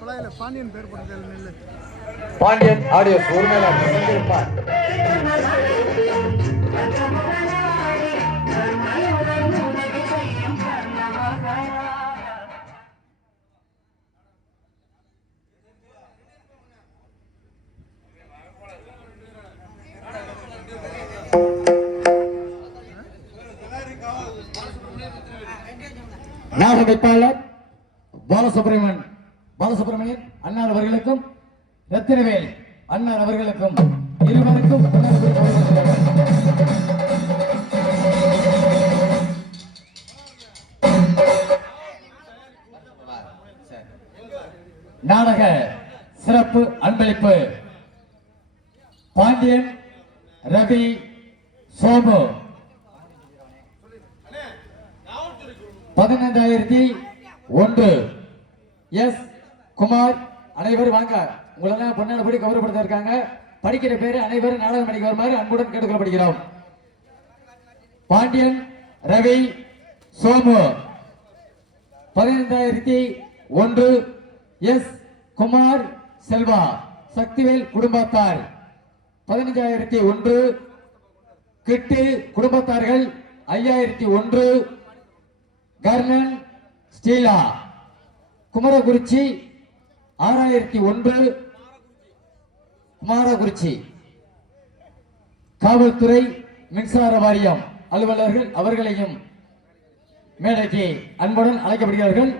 பாண்டியன் பேர் போட்டு நெல்லு பாண்டியன் ஆடியோஸ் உரிமையாளர் வந்திருப்பார். நாகமைப்பாளர் பாலசுப்ரமணியன் அண்ணார் அவர்களுக்கும் ரத்தினவேல் அண்ணார் அவர்களுக்கும் இருவருக்கும் நாடக சிறப்பு அன்பளிப்பு பாண்டியன் ரவி சோமு 15,001 எஸ் குமார். அனைவரும் வாங்க, உங்களெல்லாம் பொன்னாட படி கௌரவப்படுத்த இருக்காங்க. படிக்கிற பேரு அனைவரும் நாடகம் படிக்க வருமாறு அன்புடன் கேட்டுக்கொள்ளப்படுகிறோம். பாண்டியன் ரவி சோமு 15,001 எஸ் குமார் செல்வா சக்திவேல் குடும்பத்தார் 15,001 கிட்டு குடும்பத்தார்கள் 5,001 கர்ணன் ஸ்டீலா குமரகுறிச்சி 6,001 குமாரகுறிச்சி. காவல்துறை மின்சார வாரியம் அலுவலர்கள் அவர்களையும் மேடைக்கு அன்புடன் அழைக்கப்படுகிறார்கள்.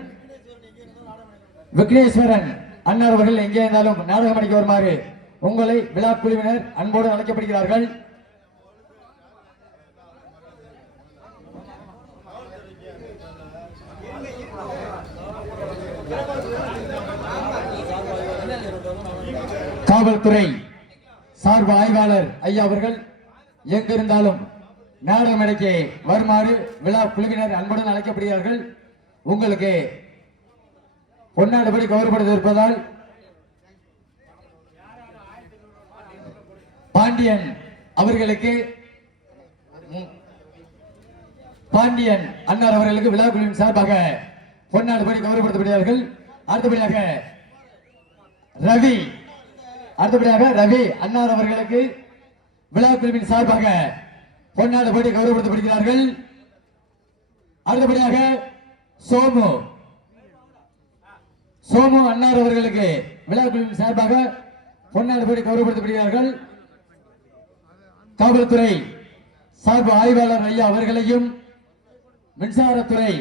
விக்னேஸ்வரன் அண்ணார் அவர்கள் எங்கே இருந்தாலும் நாடகம் அடிக்க வருமாறு உங்களை விழா குழுவினர் அன்போடு அழைக்கப்படுகிறார்கள். காவல்துறை சார்பு ஆய்வாளர் ஐயா அவர்கள் எங்கிருந்தாலும் நாடகம் அடிக்க வருமாறு விழா குழுவினர் அன்புடன் அழைக்கப்படுகிறார்கள். உங்களுக்கு பொன்னாடுபடி கௌரவப்படுத்த இருப்பதால் பாண்டியன் அவர்களுக்கு பாண்டியன் அண்ணார் அவர்களுக்கு விழா குழுவின் சார்பாக பொன்னாடுபடி கௌரவப்படுத்தப்படுகிறார்கள். அடுத்தபடியாக ரவி அண்ணார் அவர்களுக்கு விழா குழுவின் சார்பாக பொன்னாடுபடி கௌரவப்படுத்தப்படுகிறார்கள். அடுத்தபடியாக சோமு அண்ணார் அவர்களுக்கு விழா குழுவின் சார்பாக பொன்னாடுபடி கௌரவப்படுத்தப்படுகிறார்கள். காவல்துறை சார்பு ஆய்வாளர் ஐயா அவர்களையும் மின்சாரத்துறை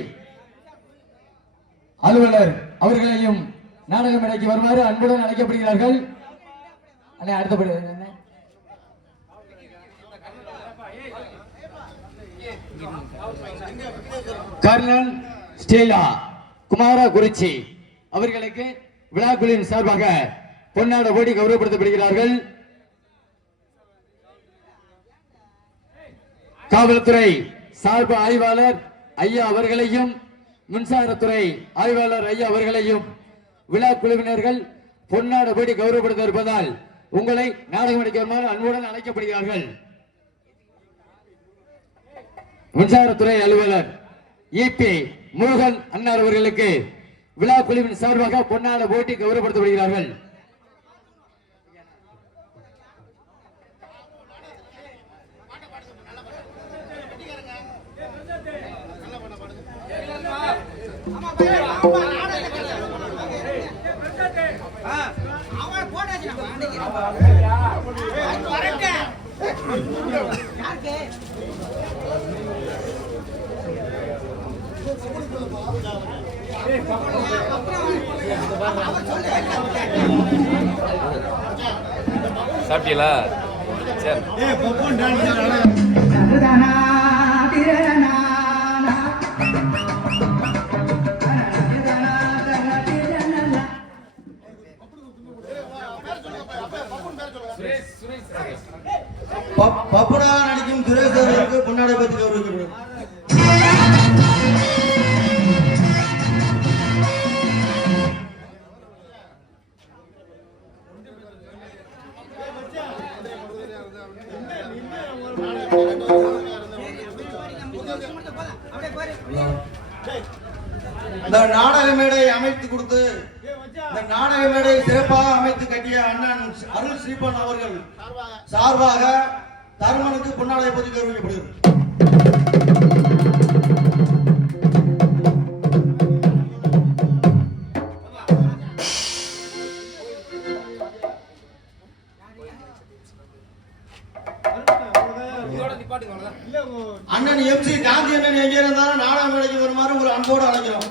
அலுவலர் அவர்களையும் நாடக மேடைக்கு வருமாறு அன்புடன் அழைக்கப்படுகிறார்கள். அடுத்தபடி கர்ணன் ஸ்டீலா குமாரகுறிச்சி அவர்களுக்கு விழாக்குழுவின் சார்பாக பொன்னாட ஓடி கௌரவப்படுத்தப்படுகிறார்கள். காவல்துறை சார்பு ஆய்வாளர் ஐயா அவர்களையும் மின்சாரத்துறை ஆய்வாளர் ஐயா அவர்களையும் விழா குழுவினர்கள் பொன்னாட ஓடி கௌரவப்படுத்த இருப்பதால் உங்களை நாடகம் அடிக்க வருமாறு அன்புடன் அழைக்கப்படுகிறார்கள். மின்சாரத்துறை அலுவலர் இபி முருகன் அண்ணார் அவர்களுக்கு விழா குழுவின் சார்பாக பொன்னாட போட்டி கௌரவப்படுத்தப்படுகிறார்கள். சாப்பிட்டீங்களா? சரி. பப்படா நடிக்கும் சுரேஷருக்கு பொன்னாடை பத்தி கௌரவிக்கிறோம். இந்த நாடக மேடை அமைத்து கொடுத்து இந்த நாடக மேடை சிறப்பாக அமைத்து கட்டிய அண்ணன் அருள் ஸ்ரீபன் அவர்கள் சார்பாக தருமனுக்கு பொன்னாடை பற்றி கௌரவிக்கப்படுகிறது. அண்ணன் MC காந்தி அண்ணன் எங்கே இருந்தாலும் நாடக மேடைக்கு வருமாறு ஒரு அன்போடு அழைக்கிறோம்.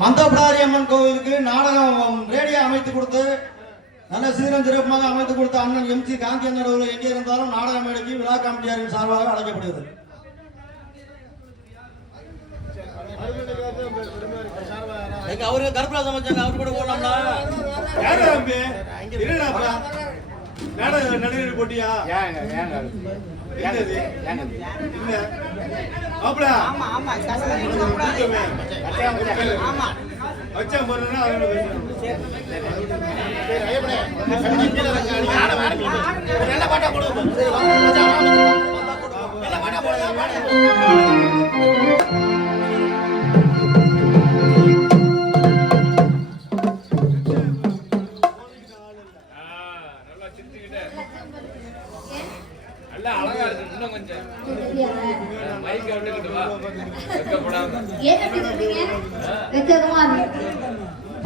மந்தபடாரி அம்மன் கோவிலுக்கு நாடகம் ரேடியோ அமைத்து கொடுத்து நல்ல சீரம் சிறப்பாக அமைத்து கொடுத்த அண்ணன் MC காந்தி அண்ணன் அவர்கள் எங்கே இருந்தாலும் நாடக மேடைக்கு விழா கமிட்டியாரின் சார்பாக அழைக்கப்படுகிறது. அவருக்கு கருப்பராஜ அமைச்சாங்க, அவர் கூட போடலாம்டா. நடிகர் போட்டியா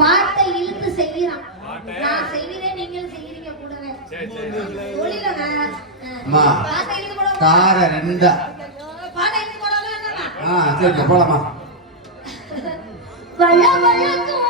பாட்டை இழுத்து செய்யறான். நான் செய்கிறேன், நீங்கள் செய்கிறீங்க கூடவே. பாட்டை இழுத்து போடாம கார ரெண்டா பாட்டை இழுத்து போடாம என்னன்னா சரி போலாமா வள்ள வள்ளக்கும்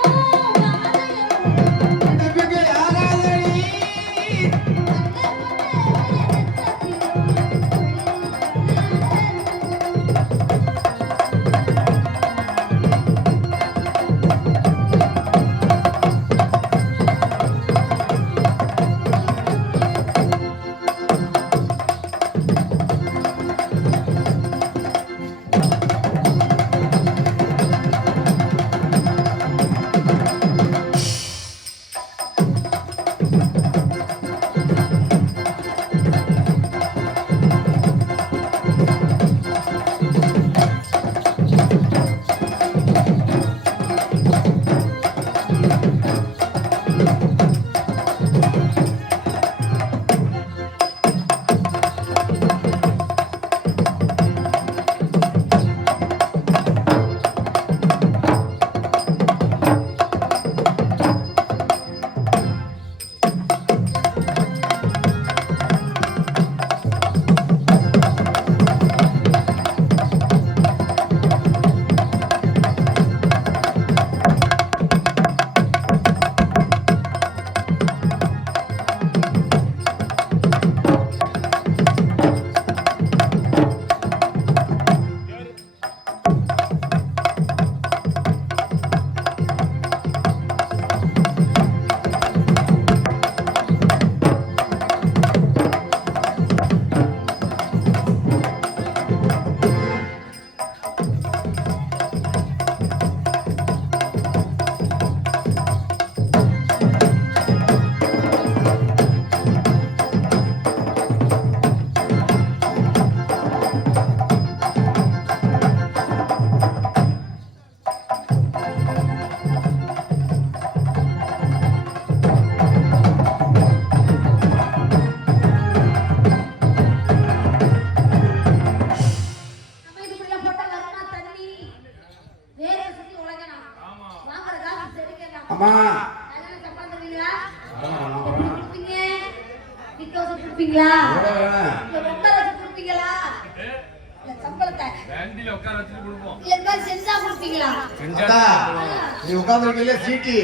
நீ உட்கார்ந்து சீட்டி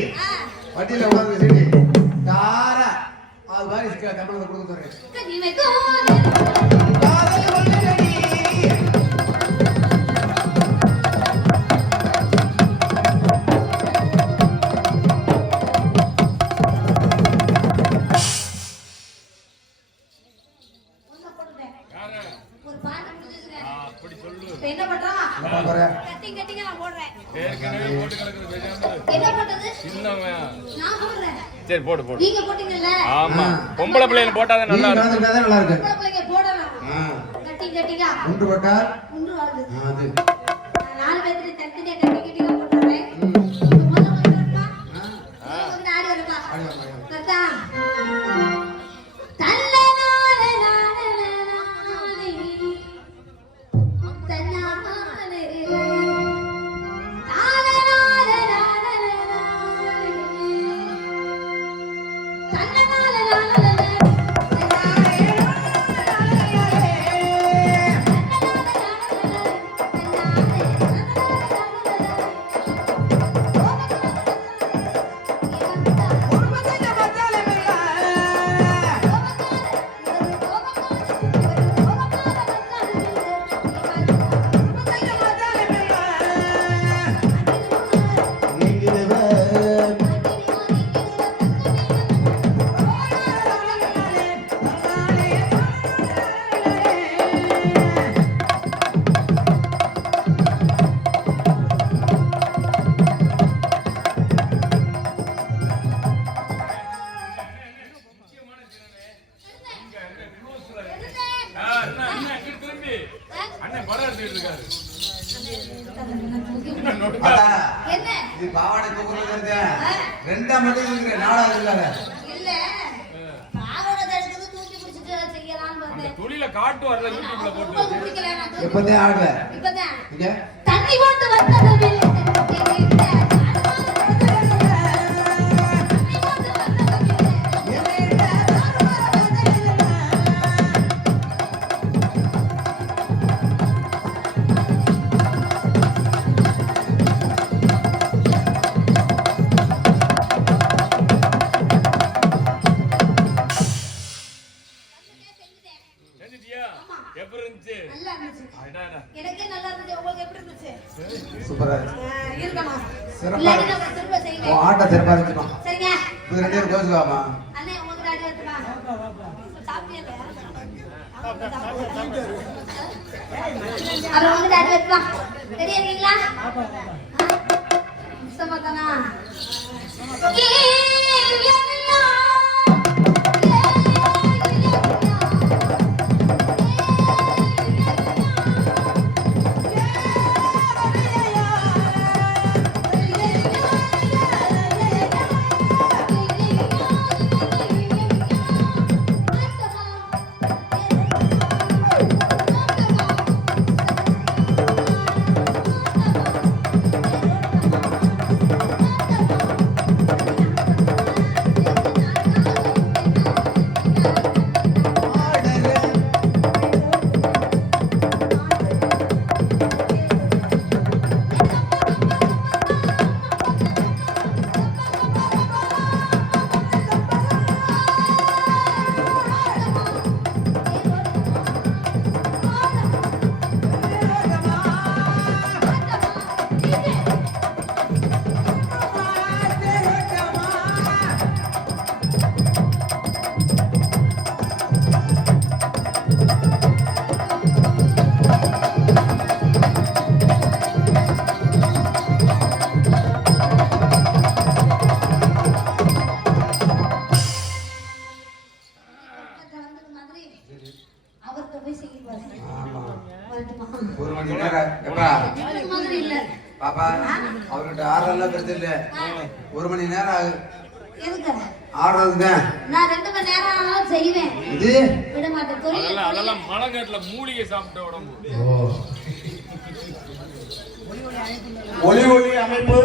வட்டியில உட்கார்ந்து சீட்டி தார அது மாதிரி தமிழக கொடுக்க என்ன பண்றான்? கட்டிங் கட்டிங்க நான் போடுறேன். ஏற்கனவே போட்டு கிடக்குது. என்ன பண்றது? சின்னவங்க. நான் போடுறேன். சரி போடு போடு. நீங்க போட்டீங்கல்ல? ஆமா. பொம்பளை பிள்ளைங்க போட்டாதான் நல்லா இருக்கும். போட்டாதான் நல்லா இருக்கும். பொம்பளை பிள்ளைங்க போடலாம். கட்டிங் கட்டிங்க. உண்டு போட்டா? உண்டு வருது. அது. நான் 4 பேருக்கு தனித்தனியா கட்டிங் கட்டிங்க போடுறேன். கொடுங்க. என்ன இது பாவாடை தூக்குறது ரெண்டா மட்டும் இருக்கிற நாடா இல்லாத இல்ல பாவோட தடுக்கிறது தூக்கி பிடிச்சிட்டு செய்யலாம்னு அந்த வந்தேன் துளியில காட்டு வரல யூடியூப்ல போட்டு உங்களுக்கு பிடிக்கல நான் தூக்கி- எப்பதான் ஆடுற இப்பதான் இங்க தண்ணி போட்டு வந்தது வெளியே. செஞ்சிட்டியா? எப்படி இருந்துச்சு? நல்லா இருந்துச்சு. அடாடா. எனக்கே நல்லா இருந்துச்சு. உங்களுக்கு எப்படி இருந்துச்சு? சூப்பரா இருக்கு இருக்கணும். சிறப்பா இல்லாட்டி இருக்கு. நான் திரும்ப செய்வேன். உன் ஆட்ட சிறப்பா இருந்துச்சுமா சரிங்க. இது ரெண்டு பேரும் கோச்சுக்காமா அண்ணே உங்களுக்கு அடி வரட்டுமா? சாப்பிட்டியா இல்லையா? அப்புறம் உங்களுக்கு அடி வரட்டுமா? ரெடியா இருக்கீங்களா? சமாதானா? அவர்கிட்ட போய் செய்ய போறேன். ஆமா வரட்டுமா? ஒரு மணி நேரம் எப்பா இந்த மாதிரி இல்ல. பாப்பா அவர்கிட்ட ஆடுறதெல்லாம் பெருசு இல்ல ஒரு மணி நேரம் ஆகும் எதுக்கு? ஆடுறதுங்க நான் 2 மணி நேரம் ஆனாலும் செய்வேன். இது விட மாட்டேன். தொழில் அதெல்லாம் மலைக்காட்டுல மூலிகை சாப்பிட்ட உடம்பு. ஒலி ஒளி அமைப்பு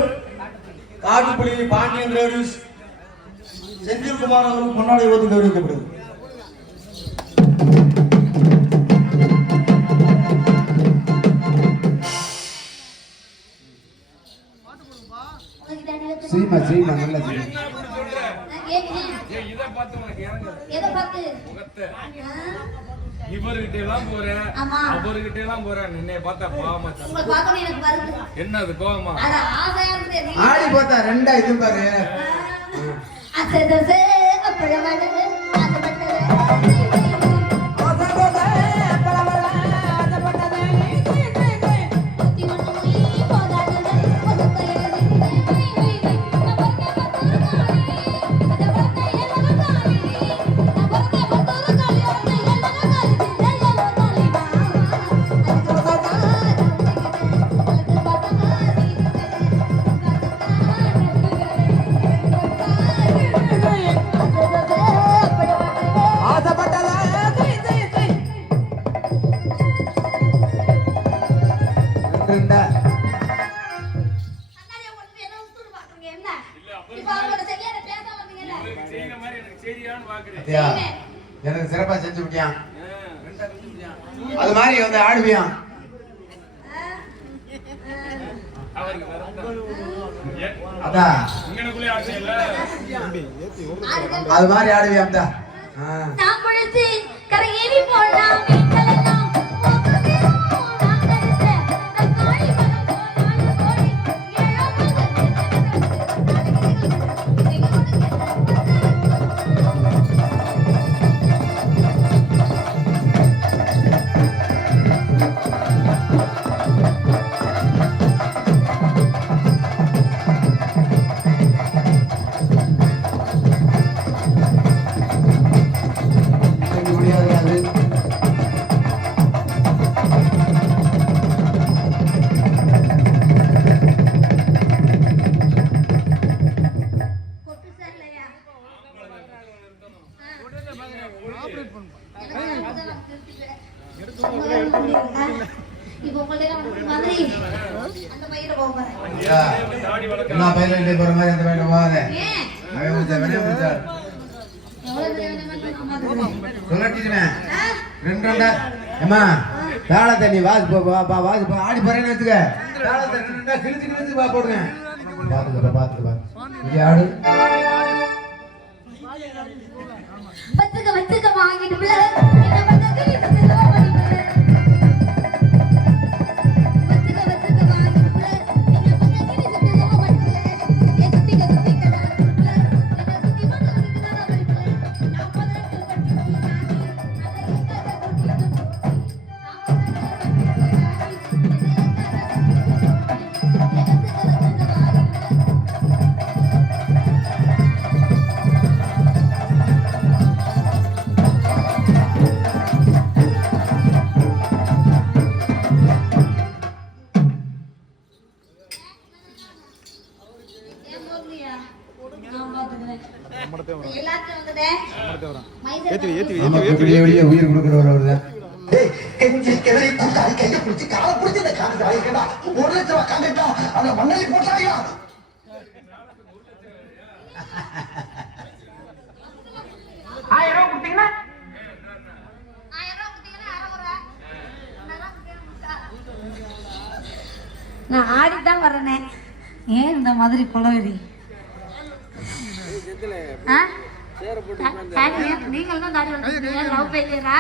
காட்டுப்புலி பாண்டியன் ரேடியோஸ் செந்தில்குமார் அவர்கள் முன்னாடி ஓதி கௌரவிக்கப்படுது. உனக்கு தண்ணி வச்சு சீமா சீமா நல்ல சீமா என்ன அப்படி சொல்ற? நான் கேட்கிறேன். ஏய், இதை பார்த்து உனக்கு இறங்குது. எதை பார்த்து? முகத்தை. ஆ? இவர்கிட்ட எல்லாம் போறேன், ஆமா. அவர்கிட்ட எல்லாம் போறேன். நின்னைய பார்த்தா பாவமா இருக்கு. உங்களை பார்த்தோன்னே எனக்கு வருது. என்னது கோவமா? அட ஆசையா இருக்குது. ஆடி பார்த்தா ரெண்டா இது பாரு அசதசே அப்பளவடு அசபட்டது ரெண்டா செய்யற மாதிரி எனக்கு சரியான்னு பாக்குறேன். பாத்தியா? எனக்கு சிறப்பா செஞ்சு விட்டியான் அது மாதிரி வந்து ஆடுவியான் அவருக்கு வருத்தம். அதான் இங்கனக்குள்ளே ஆசை இல்ல. அது மாதிரி ஆடுவியாம் தான் கரையேறி போடலாம் வீட்டெல்லாம் முடியாது இப்போ உங்கள்ட்ட மாதிரி அந்த பையனை போக போறேன். நான் பையன் இல்ல போற மாதிரி அந்த பையன் போகாத. ஏன் அவன் முடிச்சா வேணே முடிச்சா. எவ்வளவு வேணும்னு சொல்லட்டிடுவேன். ரெண்டு அம்மா தாளத்தை நீ வாசி வாசி ஆடி போறேன்னு வச்சுக்க. தாளத்தை ரெண்டா கிழிச்சு கிழிச்சு போடுவேன். பாத்துக்க நீ ஆடு. வச்சுக்க வாங்கிட்டு பிள்ளை என்ன பண்றது இது உயிர் கொடுக்கிறவர் அவர்தான். நான் ஆடிதான் வரனே. ஏன் இந்த மாதிரி குளவெறி? நீங்கள் தான் தாடி வளர்த்துறீங்க. Love ஃபெயிலியரா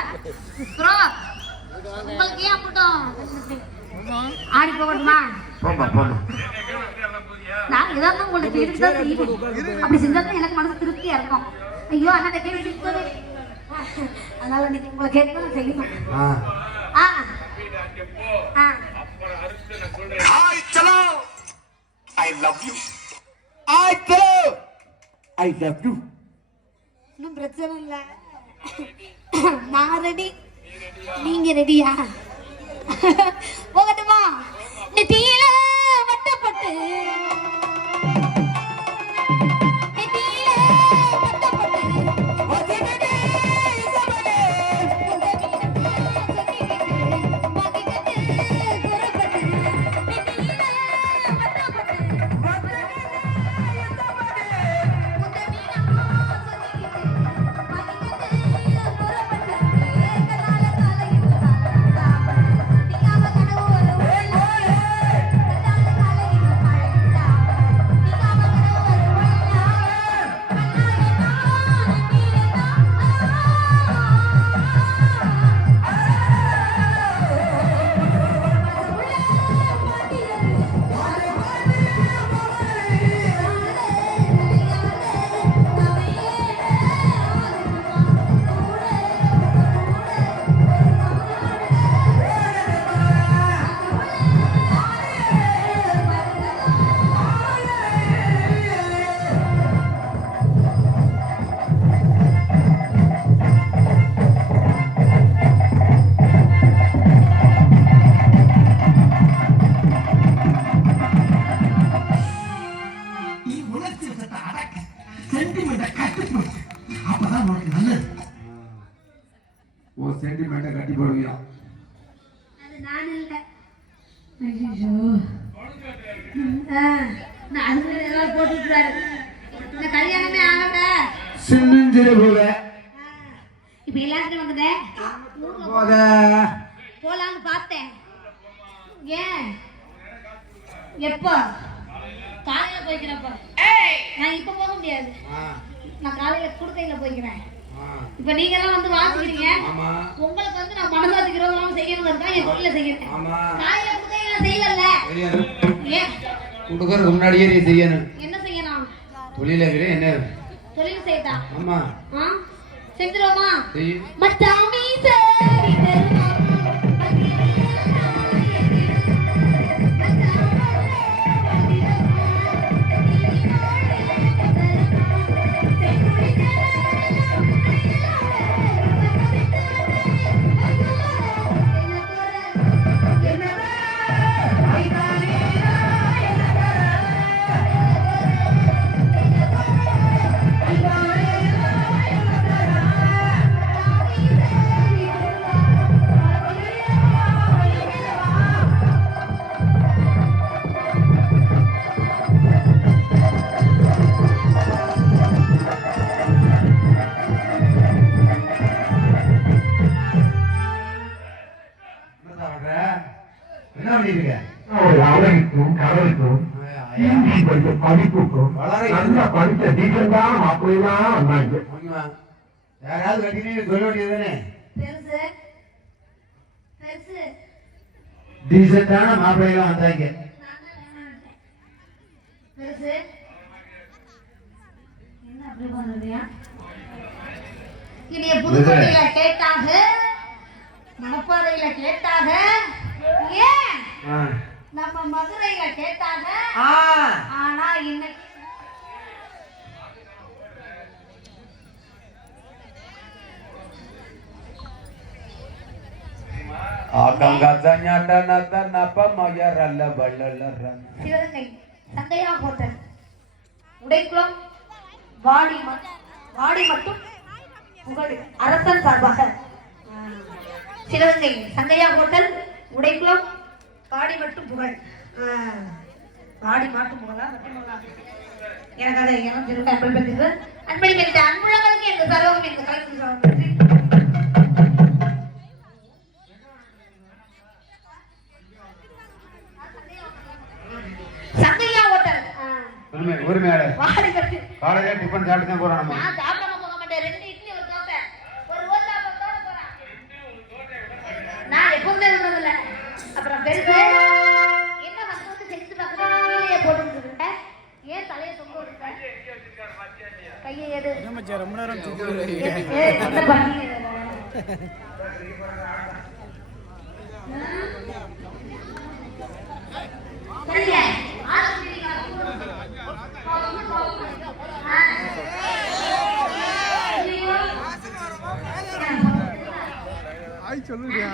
bro? உங்களுக்கு ஏன் அப்பட்டும் ஆடி போகணுமா? நான் ஏதாவது உங்களுக்கு இருக்குதான் செய்யணும். அப்படி செஞ்சாதான் எனக்கு மனசு திருப்தியா இருக்கும். ஐயோ அண்ணா கேள்வி அதனால நீங்க உங்களை கேட்கணும் செய்யணும். ஒன்றும் பிரச்சனை இல்லை. நான் ரெடி, நீங்க ரெடியா? போகட்டுமா? நெத்தியில வட்டப்பட்டு சென்டிமெண்ட்டை கட்டி போடுவீங்க. அது நான் இல்லை. ஐயோ நான் எல்லாம் போட்டுட்டாரு. இந்த கல்யாணமே ஆகல. சின்னஞ்சிறு போல இப்ப எல்லாத்துக்கும் வந்துட்டேன். போலான்னு பார்த்தேன். ஏன் எப்போ? காலையில போய்க்கிறப்ப. நான் இப்ப போக முடியாது. நான் காலையில குடுக்கையில போய்க்கிறேன். இப்ப நீங்க எல்லாம் வந்து வாசிக்கிறீங்க. உங்களுக்கு வந்து நான் மனசாட்சிக்கிறோம் செய்யணும் இருக்கா? என் தொழில செய்யறேன். காலையில குடுக்கையில செய்யல. ஏன் குடுக்கறதுக்கு முன்னாடியே நீ செய்யணும். என்ன செய்யணும்? தொழில என்ன தொழில் செய்தா? ஆமா. செஞ்சிரோமா? செய். மச்சாமி சரி தருமா. என்ன பண்ணிருக்க? ஒரு அழகுக்கும் கடலுக்கும் படிப்புக்கும் நல்லா படித்த டீச்சர்தான் அப்படிலாம் வந்தாங்க. யாராவது கட்டினு சொல்ல வேண்டியதுதானே? பெருசு பெருசு டீசென்டான மாப்பிள்ளைலாம் வந்தாங்க. பெருசு என்ன அப்படி பண்ணுறியா? இனிய புதுக்கோட்டையில கேட்டாக, மணப்பாறையில கேட்டாக, ஏன் நம்ம மதுரையில கேட்டாங்க. ஆனா இன்னைக்கு சிவகங்கை சங்கையா ஹோட்டல் உடைக்குளம் வாடி மட்டும் புகழ் அரசன் சார்பாக சிவகங்கை சங்கையா ஹோட்டல் உடைக்குளம் வாடி மட்டும் புகழ் வாடி மாட்டு புகழா எனக்கு அதை எனக்கு திரும்ப அன்பளிப்பதற்கு அன்பளிப்பளித்த அன்புள்ளவர்களுக்கு எங்கள் சர்வம் எங்கள் கலைஞர் நன்றி. சங்கையா ஹோட்டல் உரிமையாளர் வாடி கட்டு காலையில டிஃபன் சாப்பிட்டு தான் போறோம். நம்ம நான் சாப்பிடாம போக மாட்டேன். 2 இட்லி ஒரு தோசை ஒரு ஊத்தாப்பம் போட போறேன். நான் எப்பவுமே இருந்ததில்ல. அப்புறம் பெருசு என்ன வந்து செஞ்சு பார்க்கணும் கீழே போட்டுருக்க. ஏன் தலையை தொங்க விடுற? கையை எடு. ரொம்ப நேரம் என்ன பண்ணி சரியா ஆய் சொல்லுறியா?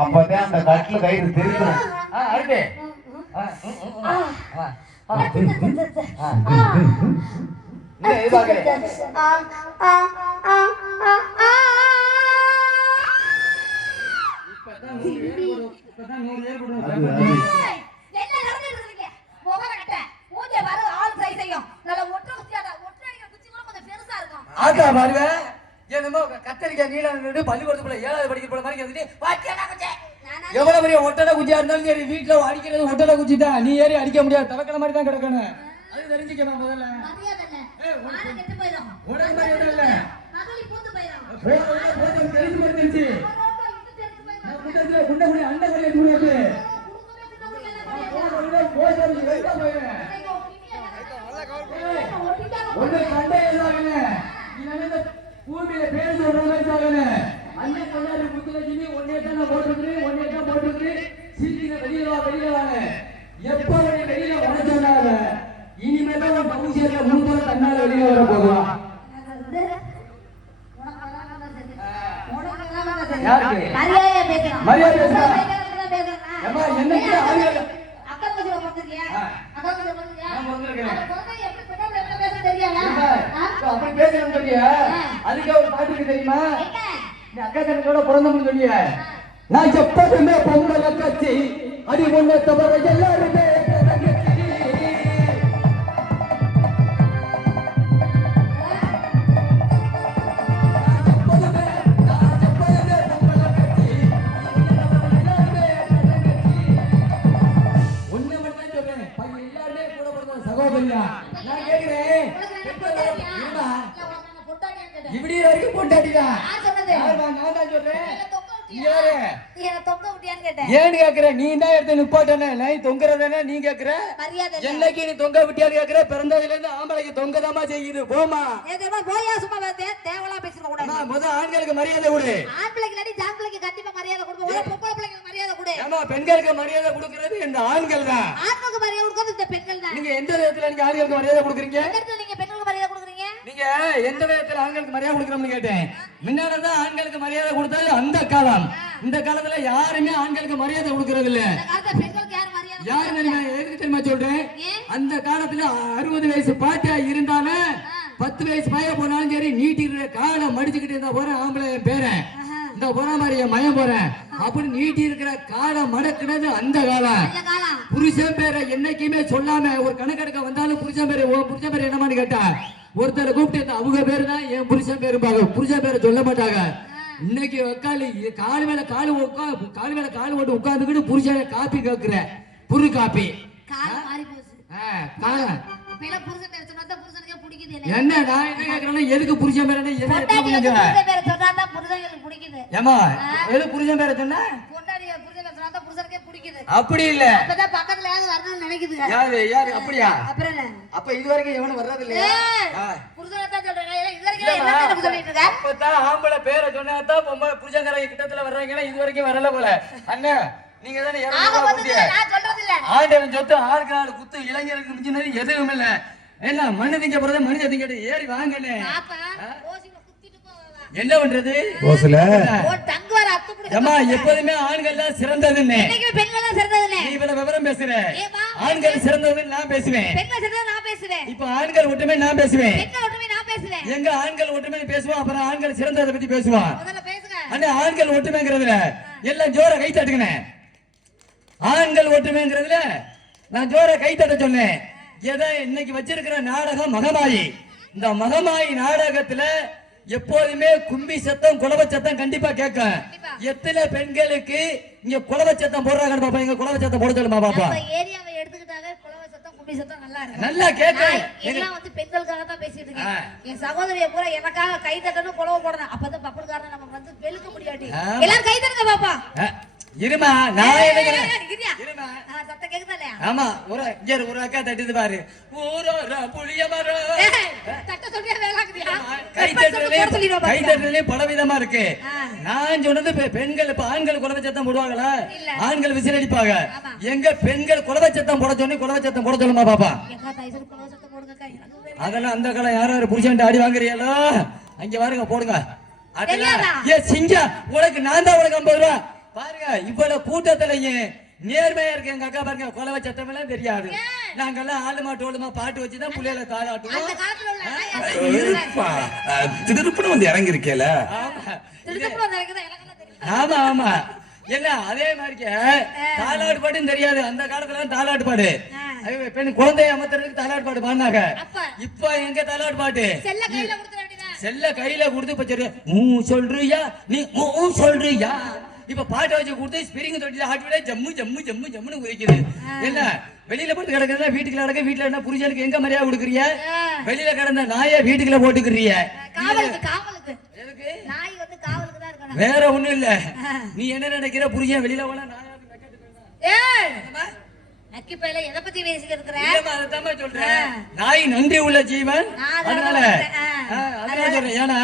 அப்பதான் அந்த கட்டில கயிறு திருக்கணும். அடுத்து ஆ ஏய், என்ன நடந்துட்டு இருக்கீங்க? முகம் வெட்ட, மூஞ்சிய பாரு, ஆள் சைஸையும். நல்ல ஒற்றை குச்சியாடா, ஒற்றை அடிக்கிற குச்சி கூட கொஞ்சம் பெருசா இருக்கும். ஆத்தா பாருங்க என்னமோ கத்தரிக்காய் நீளம் பள்ளிக்கூடத்துக்குள்ள 7வது படிக்கிற போல மாதிரி கேட்டுட்டு, "வாத்தியாடா குச்சி." நானா எவ்வளவு பெரிய ஒட்டடை குச்சியா இருந்தாலும் சரி வீட்டுல அடிக்கிறது ஒட்டடை குச்சி தான். நீ ஏறி அடிக்க முடியாது, தவக்கிற மாதிரி தான் கிடக்கணும். அது தெரிஞ்சுக்கணும் முதல்ல. மரியாதை இல்ல. மானம் கெட்டு போயிடும். உடனே மாதிரி இல்ல நகலி பூந்து போயிடும். தெரிஞ்சு போயிருந்துச்சு. ரோட்ல விட்டு தெரிஞ்சு போயிடும். நான் குண்டத்துல குண்டை அண்டை கரையை தூரத்து குடுக்கவே குடுக்கவே எல்லாம் பண்ணிடுறேன். ஐயோ, ஒண்ணு கண்டே இல்லாம பூமியில பேர் சொல்ற மாதிரி சாகன அண்ணன் சொன்னாரு முத்துலட்சுமி ஒன்னேதான் போட்டுருக்கு சீக்கிரம் வெளியில வாங்க. எப்ப உன்னை வெளியில வர சொன்னாங்க இனிமேல் உன் பகுதியில முன்னுல தன்னால வெளியில வர போகுவான். யாருக்கு? மரியாதையா பேசணும். மரியாதை பேசணும். பேசணும். ஏம்மா, என்னைக்கு ஆளுங்க- அக்கா பக்கத்துல பிறந்திருக்கியா? ஆ. அக்கா பக்கத்துல பிறந்திருக்கியா? நான் பிறந்திருக்கேன். அந்த குழந்தை எப்படி பெண்ணோட எப்படி பேச தெரியாதா? ஏம்மா, ஆ? அப்படி பேசணும் சொல்லியா? அதுக்கே ஒரு பாட்டு இருக்கு தெரியுமா? என்ன? நீ அக்கா தங்கத்தோட பிறந்தவங்க சொல்லிய நான் எப்போதுமே பொம்பளை கட்சி அடி ஒண்ணு தவிர எல்லாருமே தங்கச்சி. உன்னை மட்டும் சொல்றேன், பையன் எல்லாருமே கூட பிறந்த சகோதரியா. நான் கேட்கிறேன், இருமா, உனக்கு பொட்டாட்டியான்னு கேட்டேன். இப்படி வரைக்கும் பொண்டாட்டிதான். நான் சொன்னது. யாரும்மா, நான் தான் சொல்றேன். என்ன தொங்க விட்டியா? யாரு? நீ என்ன தொங்க விட்டியான்னு கேட்டேன். ஏன்னு கேக்குற? நீ தான் எடுத்து நிப்பாட்டன, நான் தொங்குறதானே நீ கேக்குற? மரியாதை இல்ல. என்னைக்கு நீ தொங்க விட்டியான்னு கேக்குற? பிறந்ததுல இருந்து ஆம்பளைக்கு தொங்கதாமா செய்யுது. போமா ஏதேமா போயா சும்மா தேவலா பேசிட கூடாது. முத ஆண்களுக்கு மரியாதை கொடு. ஆண் பிள்ளைக்கு இல்லாட்டி ஜான் பிள்ளைக்கு கண்டிப்பா மரியாதை கொடுப்போம். ஒரு பொம்பளை பிள்ளைக்கு மரியாதை கொடு. ஏமா, பெண்களுக்கு மரியாதை கொடுக்கறது இந்த ஆண்கள் தான். ஆண்களுக்கு மரியாதை கொடுக்கிறது இந்த பெண்கள் தான். நீங்க எந்த விதத்துல நீங்க ஆண்களுக்கு மரியாதை கொடுக்குறீங்க? எந்த இடத்துல நீங்க பெண்களுக்கு மரியாதை கொடுக்குறீங்க? நீங்க எந்த விதத்துல ஆண்களுக்கு மரியாதை கொடுக்கறோம்னு கேட்டேன். முன்னாடிதான் ஆண்களுக்கு மரியாதை கொடுத்தது அந்த காலம். இந்த காலத்துல யாருமே ஆண்களுக்கு மரியாதை கொடுக்கறது இல்ல. இந்த காலத்துல பெண்களுக்கு யார் மரியாதை யாரு தெரியுமா? எதுக்கு தெரியுமா சொல்றேன்? ஏன்? அந்த காலத்துல 60 வயசு பாட்டியா இருந்தாலும் 10 வயசு பைய போனாலும் சரி நீட்டிடுற காலை மடிச்சுக்கிட்டு இருந்தா போறேன் ஆம்பளை பேரன் இந்த போற மாதிரி என் மயம் போறேன் அப்படி நீட்டி இருக்கிற காலை மடக்குனது அந்த காலம். இந்த காலம் புருஷன் பேரை என்னைக்குமே சொல்லாம ஒரு கணக்கெடுக்க வந்தாலும் புருஷன் பேரு என்னமான்னு கேட்டா ஒருத்தரை கூப்பிட்டு அவங்க பேரு தான் என் புருஷன் பேருப்பாங்க. புருஷன் பேரை சொல்ல மாட்டாங்க. இன்னைக்கு காலு மேல காலு போட்டு உட்காந்துக்கிட்டு புருஷனை காப்பி கேட்கிற புரு காப்பி. காலம் மாறி போச்சு. இப்பெல்லாம் புருஷன் பேர் சொன்னா தான் புருஷனுக்கே பிடிக்குது. என்ன நான் என்ன கேக்குறேன்னா எதுக்கு புருஷன் பேரை பொண்டாட்டி வந்து புருஷன் பேரை சொன்னா தான் புருஷனுக்கு பிடிக்குது. ஏமா எது புருஷன் பேரை சொன்ன? பொண்டாட்டி புருஷன் பேர் சொன்னா தான் புருஷனுக்கே பிடிக்குது. அப்படி இல்ல. அப்பதான் பக்கத்துல யாரும் வரணும்னு நினைக்குதுங்க. யாரு அப்படியா? அப்புறம் என்ன? அப்ப இது வரைக்கும் எவனும் வர்றது இல்லையா? புருஷனை தான் சொல்றேன். இது வரைக்கும் என்ன சொல்லிட்டு இருக்க? அப்பதான் ஆம்பளை பேரை சொன்னாதான் பொம்பளை புருஷங்காரங்க கிட்டத்துல வர்றாங்கன்னா இது வரைக்கும் வரல போல. அண்ணா நீங்க தானே ஆக மொத்தத்துல நான் சொல்றது இல்ல. ஆண்டவன் சொத்து ஆளுக்கு ஆளு குத்து இளைஞருக்கு மிஞ்சினது எதுவும் இல்ல. என்ன மண்ணு திங்க போறது மனித திங்கிட்டு ஏறி வாங்கண்ணே. பாப்பா ஓசில குத்திட்டு போவா. என்ன பண்றது? ஓ தங்க வர அத்து புடி. அம்மா எப்போதுமே ஆண்கள் தான் சிறந்ததுன்னு. இன்னைக்கு பெண்கள் தான் சிறந்ததுன்னு. நீ இவ்வளவு விவரம் பேசுற. ஏமா? ஆண்கள் சிறந்ததுன்னு நான் பேசுவேன். பெண்கள் சிறந்தது நான் பேசுவேன். இப்ப ஆண்கள் ஒற்றுமை நான் பேசுவேன். பெண்கள் ஒற்றுமை நான் பேசுவேன். எங்க ஆண்கள் ஒற்றுமை பேசுவோம் அப்புறம் ஆண்கள் சிறந்ததை பத்தி பேசுவான். முதல்ல பேசுங்க. அண்ணே ஆண்கள் ஒற்றுமைங்கிறதுல எல்லாம் ஜோர கை தட்டுங்கண்ணே. ஆண்கள் ஒற்றுமைங்கிறதுல நான் ஜோர கை தட்ட சொன்னேன். எதை இன்னைக்கு வச்சிருக்கிற நாடகம் மகமாயி. இந்த மகமாயி நாடகத்துல எப்போதுமே கும்பி சத்தம் குலவ சத்தம் கண்டிப்பா கேட்கும். எத்தனை பெண்களுக்கு இங்க குலவ சத்தம் போடுறாங்கன்னு பாப்பா. இங்க குலவ சத்தம் போட சொல்லுமா பாப்பா. நம்ம ஏரியாவை எடுத்துக்கிட்டாவே குலவ சத்தம் கும்பி சத்தம் நல்லா இருக்கு. நல்லா கேட்கும். எல்லாம் வந்து பெண்களுக்காக தான் பேசிட்டு இருக்கேன். என் சகோதரியை பூரா எனக்காக கை தட்டணும் குலவ போடணும். அப்பதான் பப்பல்காரன் நம்ம வந்து வெளுக்க முடியாட்டி எல்லாரும் கை தட்டுங்க பாப்பா. இருமா நான் நினைக்கிறேன். இருமா சத்தம் கேக்குதா இல்லையா? ஆமா ஒரு அக்கா தட்டுது பாரு. ஊரோர புளிய மரம். தட்ட சொல்றியா வேலாக்குதியா? கை தட்டுறதுலயே பல விதமா இருக்கு. நான் சொன்னது பெண்கள் இப்ப ஆண்கள் குலவ சத்தம் போடுவாங்களா? ஆண்கள் விசில் அடிப்பாங்க. எங்க பெண்கள் குலவ சத்தம் போட சொன்னி குலவ சத்தம் போட சொல்லுமா பாப்பா. அதெல்லாம் அந்த காலம் யாரும் புருஷன் ஆடி வாங்குறீங்களோ அங்க பாருங்க போடுங்க. சிங்கா உனக்கு நான் தான் உனக்கு 50 ரூபா பாருங்க. இவ்வளவு கூட்டத்திலையும் நேர்மையா இருக்கு எங்க அக்கா பாருங்க கொலவை சத்தம் எல்லாம் தெரியாது. நாங்கெல்லாம் ஆளுமா டோலுமா பாட்டு வச்சுதான் புள்ளையில தாளாட்டுவோம். அந்த காலத்துல உள்ள ஆயா இருப்பா திருப்பணம் வந்து இறங்கி இருக்கேல. ஆமா திருத்தப்பூர் அந்த எனக்கு தான் தெரியும். ஆமா ஆமா என்ன அதே மாதிரி தாலாட்டு பாட்டும் தெரியாது. அந்த காலத்துல தாலாட்டு பாடு பெண் குழந்தைய அமர்த்துறதுக்கு தாலாட்டு பாடு பாடினாங்க. அப்ப இப்ப எங்க தாலாட்டு பாட்டு செல்ல கையில கொடுத்துற வேண்டியதான். செல்ல கையில கொடுத்து இப்ப சரி சொல்றியா நீ சொல்றியா இப்ப பாட்டை வச்சு கொடுத்து ஸ்பிரிங் தொட்டில ஆட்டி விட ஜம்மு ஜம்மு ஜம்மு ஜம்முன்னு குதிக்குது. என்ன வெளியில போட்டு கிடக்குறதா வீட்டுக்குள்ள கிடக்க வீட்டுல என்ன புருஷனுக்கு எங்க மரியாதை கொடுக்குறிய? வெளியில கிடந்த நாயை வீட்டுக்குள்ள போட்டுக்கிறிய. காவலுக்கு காவலுக்கு எதுக்கு? நாய் வந்து காவலுக்கு தான் இருக்கணும். வேற ஒண்ணும் இல்ல. நீ என்ன நினைக்கிற புருஷன் வெளியில போனா நாயா ஏய் நக்கி பையில எதை பத்தி பேசிட்டு இருக்கற? இல்லம்மா அததான் சொல்றேன். நாய் நன்றி உள்ள ஜீவன். அதனால அதனால சொல்றேன். ஏன்னா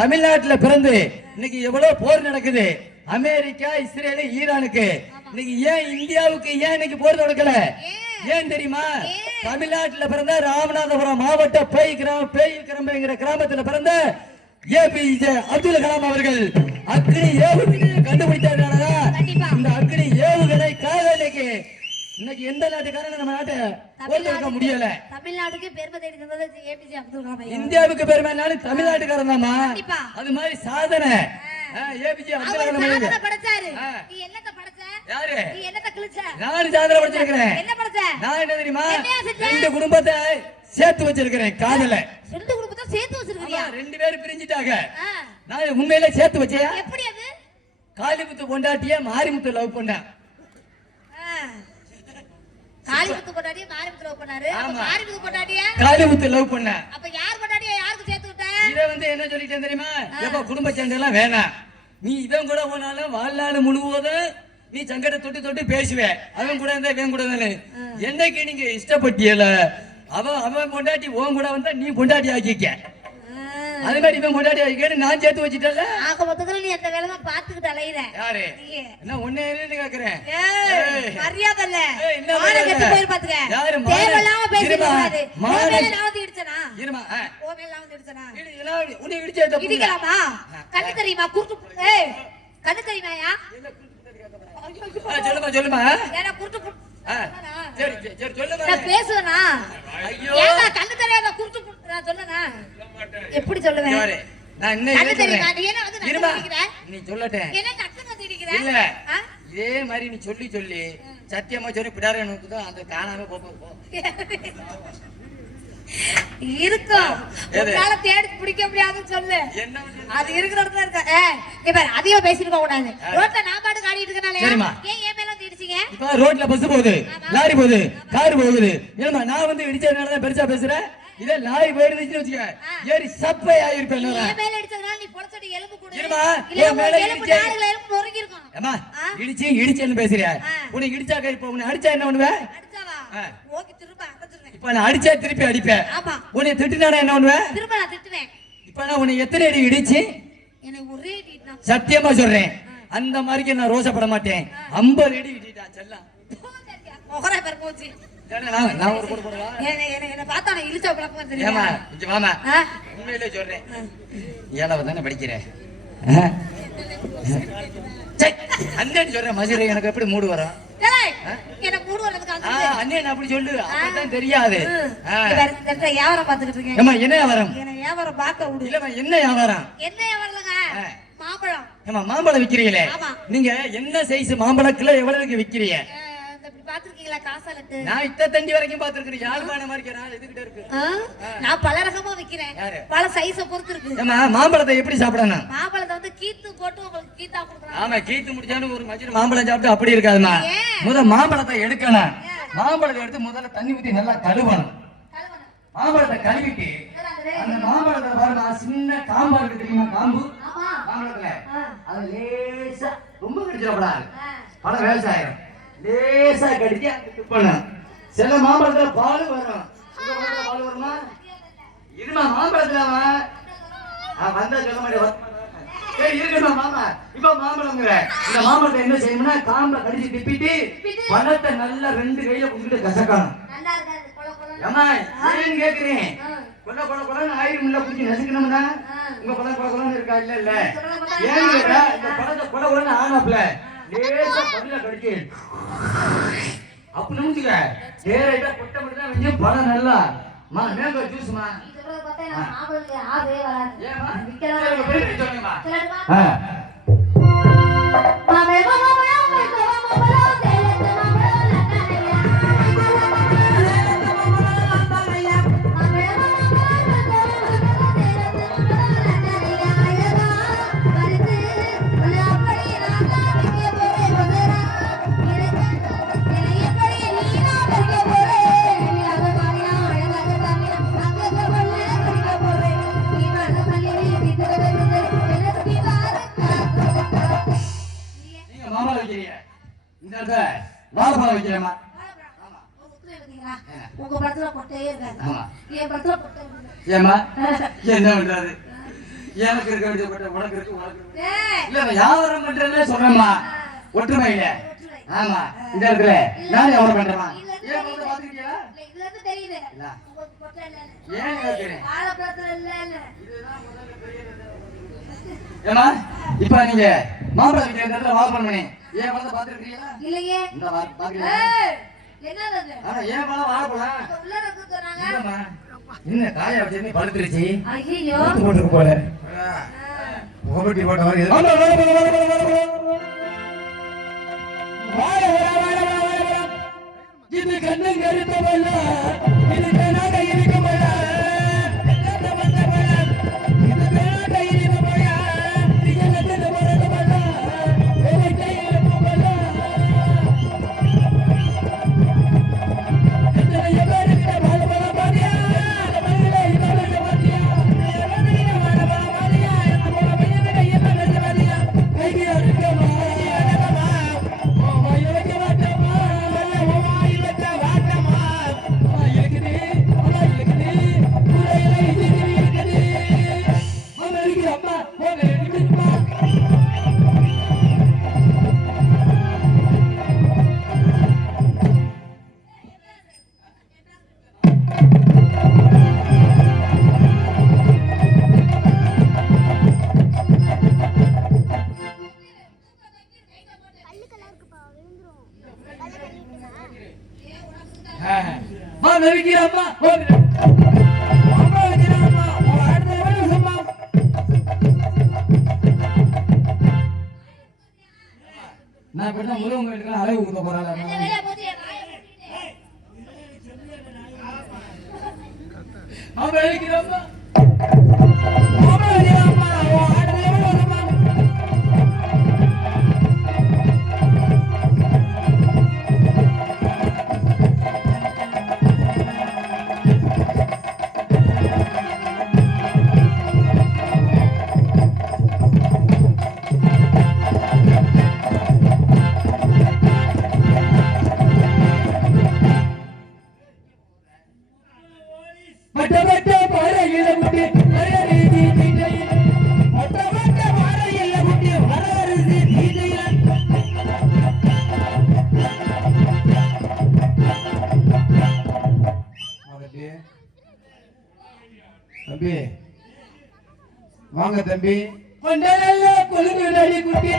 தமிழ்நாட்டுல பிறந்து இன்னைக்கு எவ்வளவு போர் நடக்குது. அமெரிக்கா இஸ்ரேல் ஈரானுக்கு. இன்னைக்கு ஏன் இந்தியாவுக்கு ஏன் இன்னைக்கு போர் நடக்கல? ஏன் தெரியுமா? தமிழ்நாட்டுல பிறந்த ராமநாதபுரம் மாவட்ட பேய்கிரம்பைங்கிற கிராமத்துல பிறந்த ஏபிஜே அப்துல் கலாம் அவர்கள் அக்னி ஏவுகணையை கண்டுபிடிச்சாருனாலதான் இந்த அக்னி ஏவுகணை காதலிக்கு இன்னைக்கு எந்த நாட்டுக்காரன் நம்ம நாட்டை போர்க்க முடியல. தமிழ்நாட்டுக்கு பெருமை தேடி தந்தது ஏபிஜே அப்துல் கலாம். இந்தியாவுக்கு பெருமைனாலும் தமிழ்நாட்டுக்காரன் தாமா. அது மாதிரி சாதனை ஏபிஜே அப்துல் கலாம் சாதனை படைச்சாரு. நீ என்னத்த படைச்ச? யாரு? நீ என்னத்த கிழிச்ச? நான் சாதனை படைச்சிருக்கிறேன். என்ன படைச்ச? நான் என்ன தெரியுமா? ரெண்டு குடும்பத்தை சேர்த்து வச்சிருக்கிறேன். காதல ரெண்டு குடும்பத்தை சேர்த்து வச்சிருக்கியா? ரெண்டு பேரும் பிரிஞ்சிட்டாங்க. நான் உண்மையில சேர்த்து வச்சேன். எப்படி அது? காளிமுத்து பொண்டாட்டிய மாரிமுத்து லவ் பண்ணேன். காளிமுத்து பொண்டாட்டிய மாரிமுத்து லவ் பண்ணாரு. மாரிமுத்து பொண்டாட்டிய காளிமுத்து லவ் பண்ணேன். அப்ப யார் பொண்டாட்டிய யாருக்கு சேர்த்து விட்ட? இத வந்து என்ன சொல்லிட்டேன் தெரியுமா? எப்ப குடும்ப சண்டை எல்லாம் வேணாம். நீ இவன் கூட போனாலும் வாழ்நாள் முழுவதும் நீ சங்கட தொட்டு தொட்டு பேசுவே. அவன் கூட இருந்தா இவன் கூட தானே. என்னைக்கு நீங்க இஷ்டப்பட்டியல அவன் பொண்டாட்டி உன் கூட வந்தா நீ பொண்டாட்டி ஆக்கிக்க. அது மாதிரி இவன் பொண்டாட்டி ஆக்கிக்க நான் சேர்த்து வச்சுட்டல. ஆக மொத்தத்துல நீ அந்த வேலைமா பாத்துக்கிட்டு அலையிற. யாரு? நான் உன்னை என்ன கேக்குறேன்? மரியாதை இல்ல. என்ன மாட கெட்டு போய் பாத்துக்க. யாரு தேவலாம பேசிட்டு இருக்காரு. மாட நாவதி இடிச்சனா? இருமா. ஓ மேல நாவதி இடிச்சனா? உன்னை இடிச்சே தப்பு. இடிக்கலாமா? கண்ணு தெரியுமா? குருட்டு ஏய் கண்ணு தெரியுமாயா? சொல்லுமா. ஏனா குருட்டு சரி சரி சொல்லுமா. நான் பேசுவேனா? ஐயோ ஏங்க கண்ணு தெரியாத குருட்டு நான் சொல்லனா? எப்படி சொல்லுவேன்? நான் என்ன கண்ணு தெரியுமா? நீ என்ன வந்து இருமா. நடிக்கிற? நீ சொல்லட்டேன். என்ன டக்குன்னு வந்து இடிக்கிற? இல்ல இதே மாதிரி நீ சொல்லி சொல்லி சத்தியமா சொல்லி பிடார எனக்கு தான் அந்த காணாம போ. இருக்கும். உன்னால தேடி பிடிக்க முடியாதுன்னு சொல்லு. அது இருக்கிற இடத்துல இருக்க. இப்ப அதிகமா பேசிட்டு போக கூடாது. ரோட்ல நான் பாட்டு காடிட்டு இருக்கனால ஏன் ஏன் மேல வந்து இடிச்சீங்க? இப்ப ரோட்ல பஸ் போகுது, லாரி போகுது, கார் போகுது. ஏமா நான் வந்து இடிச்சதுனால தான் பெருசா பேசுறேன். இதே லாரி போயிடுச்சுன்னு வச்சுக்க ஏறி சப்பை ஆயிருப்பேன். ஏன் மேல இடிச்சதுனால நீ பொளச்சடி எலும்பு கூட இருமா. ஏன் மேல இடிச்சே எலும்பு நொறுங்கி இருக்கும். அம்மா இடிச்சேன்னு பேசுறியா? உன்னை இடிச்சா இப்ப உன்னை அடிச்சா என்ன பண்ணுவ? அடிச்சாவா? ஓகே திரும்ப அடிச்சிருவேன். இப்ப நான் அடிச்சா திருப்பி அடிப்பேன். ஆமா. உன்னை திட்டுனானே என்ன பண்ணுவ? திரும்ப நான் திட்டுவேன். இப்ப நான் உன்னை எத்தனை அடி இடிச்சு? எனக்கு ஒரே அடி தான். சத்தியமா சொல்றேன். அந்த மாதிரி நான் ரோசப்பட மாட்டேன். 50 அடி இடிட்டான் செல்லம். முகரா பேர் போச்சு. நான் ஒரு போடு போடவா? என்ன பார்த்தா நான் இழுச்ச பழக்கம் தெரியுமா? ஏமா இங்க வாமா. உண்மையிலே சொல்றேன். ஏழாவது தானே படிக்கிறேன். அண்ணன் சொல்றேன் மதுரை எனக்கு எப்படி மூடு வரும்? எனக்கு மூடு வரதுக்கு அண்ணன் அப்படி சொல்லு. அப்பதான் தெரியாது. வியாபாரம் பாத்துக்கிட்டு இருக்கேன். ஏமா என்ன வியாபாரம்? என்ன வியாபாரம் பார்க்க விடு. இல்லம்மா என்ன வியாபாரம்? என்ன வியாபாரம்ங்க? மாம்பழம். ஏமா மாம்பழம் விக்கிறீங்களே? நீங்க என்ன சைஸ் மாம்பழம் கிலோ எவ்வளவுக்கு விக்கிறீங்க? பாத்துருக்கீங்களா காசாலட்டு? நான் இத்த தண்டி வரைக்கும் பாத்துருக்கேன். யாழ்ப்பாணம் மாதிரி நான் எதுக்கிட்ட இருக்கு. நான் பல ரகமா விக்கிறேன். பல சைஸ பொறுத்து இருக்கு. ஏமா மாம்பழத்தை எப்படி சாப்பிடணும்? மாம்பழத்தை வந்து கீத்து போட்டு உங்களுக்கு கீத்தா கொடுக்கலாம். ஆமா கீத்து முடிச்சாலும் ஒரு மச்சின மாம்பழம் சாப்பிட்டு அப்படி இருக்காதுமா. முதல்ல மாம்பழத்தை எடுக்கணும். மாம்பழத்தை எடுத்து முதல்ல தண்ணி ஊத்தி நல்லா கழுவணும். மாம்பழத்தை கழுவிட்டு அந்த மாம்பழத்தை பாருங்க சின்ன காம்பா இருக்கு தெரியுமா? காம்பு மாம்பழத்துல அது லேசா ரொம்ப கடிச்சிடக்கூடாது. பழம் விவசாயம் லேசா கடிச்சு துப்பணும். சில மாம்பழத்துல பால் வரும். பால் வருமா? இருமா மாம்பழத்துல வந்தா சொல்ல மாட்டேன். இருக்கணும் மாமா. இப்ப மாம்பழம்ங்கிற இந்த மாம்பழத்தை என்ன செய்யணும்னா காம்பை கடிச்சு திப்பிட்டு பழத்தை நல்லா 2 கையில புடிச்சிட்டு கசக்கணும். ஏமா ஏன்னு கேக்குறேன். கொல கொல கொலன்னு ஆயிரம் புடிச்சு நசுக்கணும்னா உங்க பழம் கொல கொலன்னு இருக்கா? இல்ல இல்ல ஏன் இந்த பழத்தை கொல கொலன்னு ஆனாப்ல லேசா பல்ல கடிச்சு அப்படி நினைச்சுக்க டேரக்டா கொட்டை மட்டும் தான் வெஞ்சு பழம் நல்லா மா மேங்கோ ஜூஸ்மா நீ சொல்றத பார்த்தா எனக்கு மாப்பிள்ளைக்கு ஆசையே வராது. ஏமா விக்கலாம். சரி போய் சொல்லுங்கம்மா சொல்லட்டுமா? மாமே மாமா மாமா வைக்கிறீங்க இந்த இடத்துல வாழைப்பழம் வைக்கிறேம்மா உங்க படத்துல பொட்டையே இருக்காது. ஆமா என் படத்துல பொட்டை இருக்குது. ஏமா என்ன பண்றது எனக்கு இருக்க வேண்டிய கொட்டை உனக்கு இருக்கு உனக்கு இருக்கு. ஏய், இல்ல நான் வியாபாரம் பண்றதுல சொல்றேம்மா ஒற்றுமை இல்ல ஆமா இந்த இடத்துல நான் வியாபாரம் பண்றேமா ஏன் வந்து பாத்துக்கிட்டியா இதுல இருந்து தெரியுது இல்ல உங்களுக்கு பொட்டை இல்லைன்னு. ஏன் கேக்குறேன் வாழைப்பழத்துல இல்லைன்னு. ஏமா இப்ப நீங்க மாம்பழம் விக்கிற இடத்துல வாழைப்பழம் பண்ணி ஏன் வந்து பாத்துருக்கீங்களா இல்லையே. இந்த பாக்குறீங்களா ஏய், என்னது அது? ஆனா ஏன் பழம் வாழைப்பழம் இப்ப உள்ள இருக்கு சொன்னாங்க. இல்லம்மா என்ன காய வச்சு பழுத்துருச்சு ஐயோ, போட்டு போல முகப்பட்டி போட்ட மாதிரி எது- இது கண்ணன் கருத்தவல்ல இது கண்ணாக இருக்குமல்ல நான் இப்ப முருகன் கோயிலுக்கு அழகு கொடுக்க போறேன் அந்த வேலையை போச்சு என் வாயை கட்டிட்டு. தம்பி வாங்க தம்பி கொழுங்கு நடி குட்டி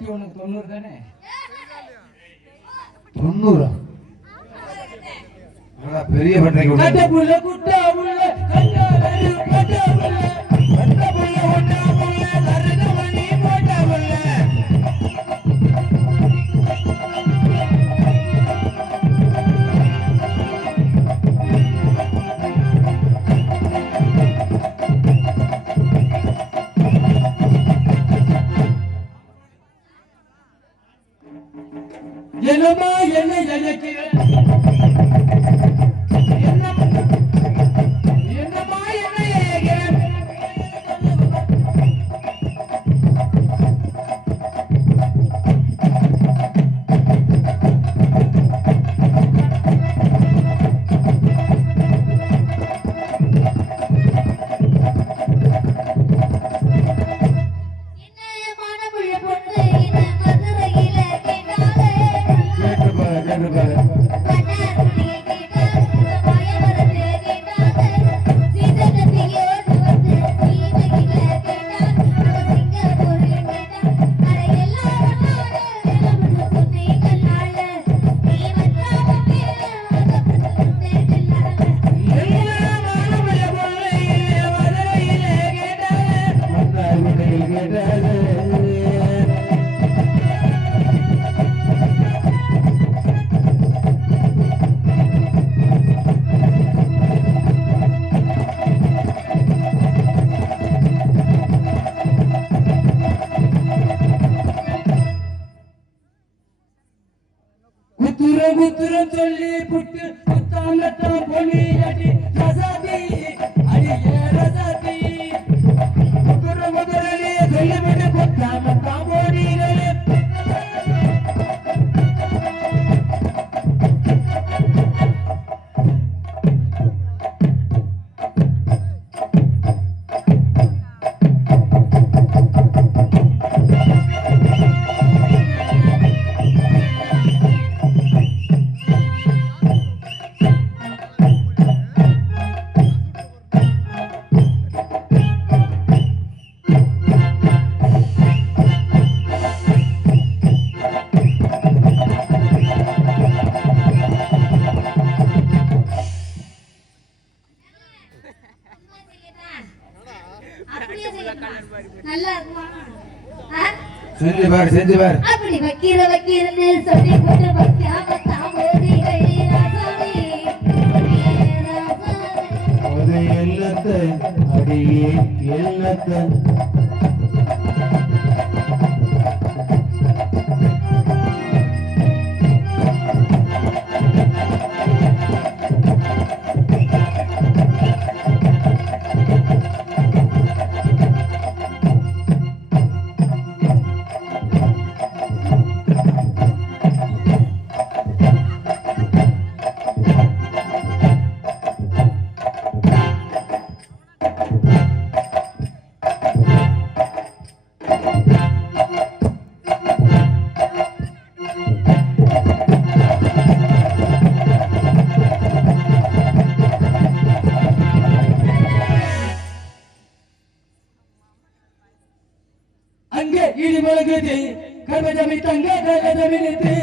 கட்டி உனக்கு 90 தானே? 90 பெரிய பட்டறைக்கு கட்ட புள்ள குட்டா புள்ள கண்டாலு கட்ட புள்ள கட்ட புள்ள ஒண்ணா புள்ள கருணமணி போட்ட புள்ள என்னமா என்ன நினைக்கிற குத்துரம் சொல்லி புட்டு குத்தாங்கத்தான் பொண்ணி அடி ரசாதி அடியே ரசாதி குத்துரே சொல்லி விட்டு குத்தாங்கத்தான் பொண்ணிகளே நல்லா இருக்குமா? செஞ்சு பாரு அப்படி வைக்கிறன்னு சொல்லி போட்டு வைக்காம தாமோதி ராசாமி அது எல்லத்தை அடியே எல்லத்தை அங்கே இடி முழங்குது கர்மஜமி தங்க கலஜமினித்து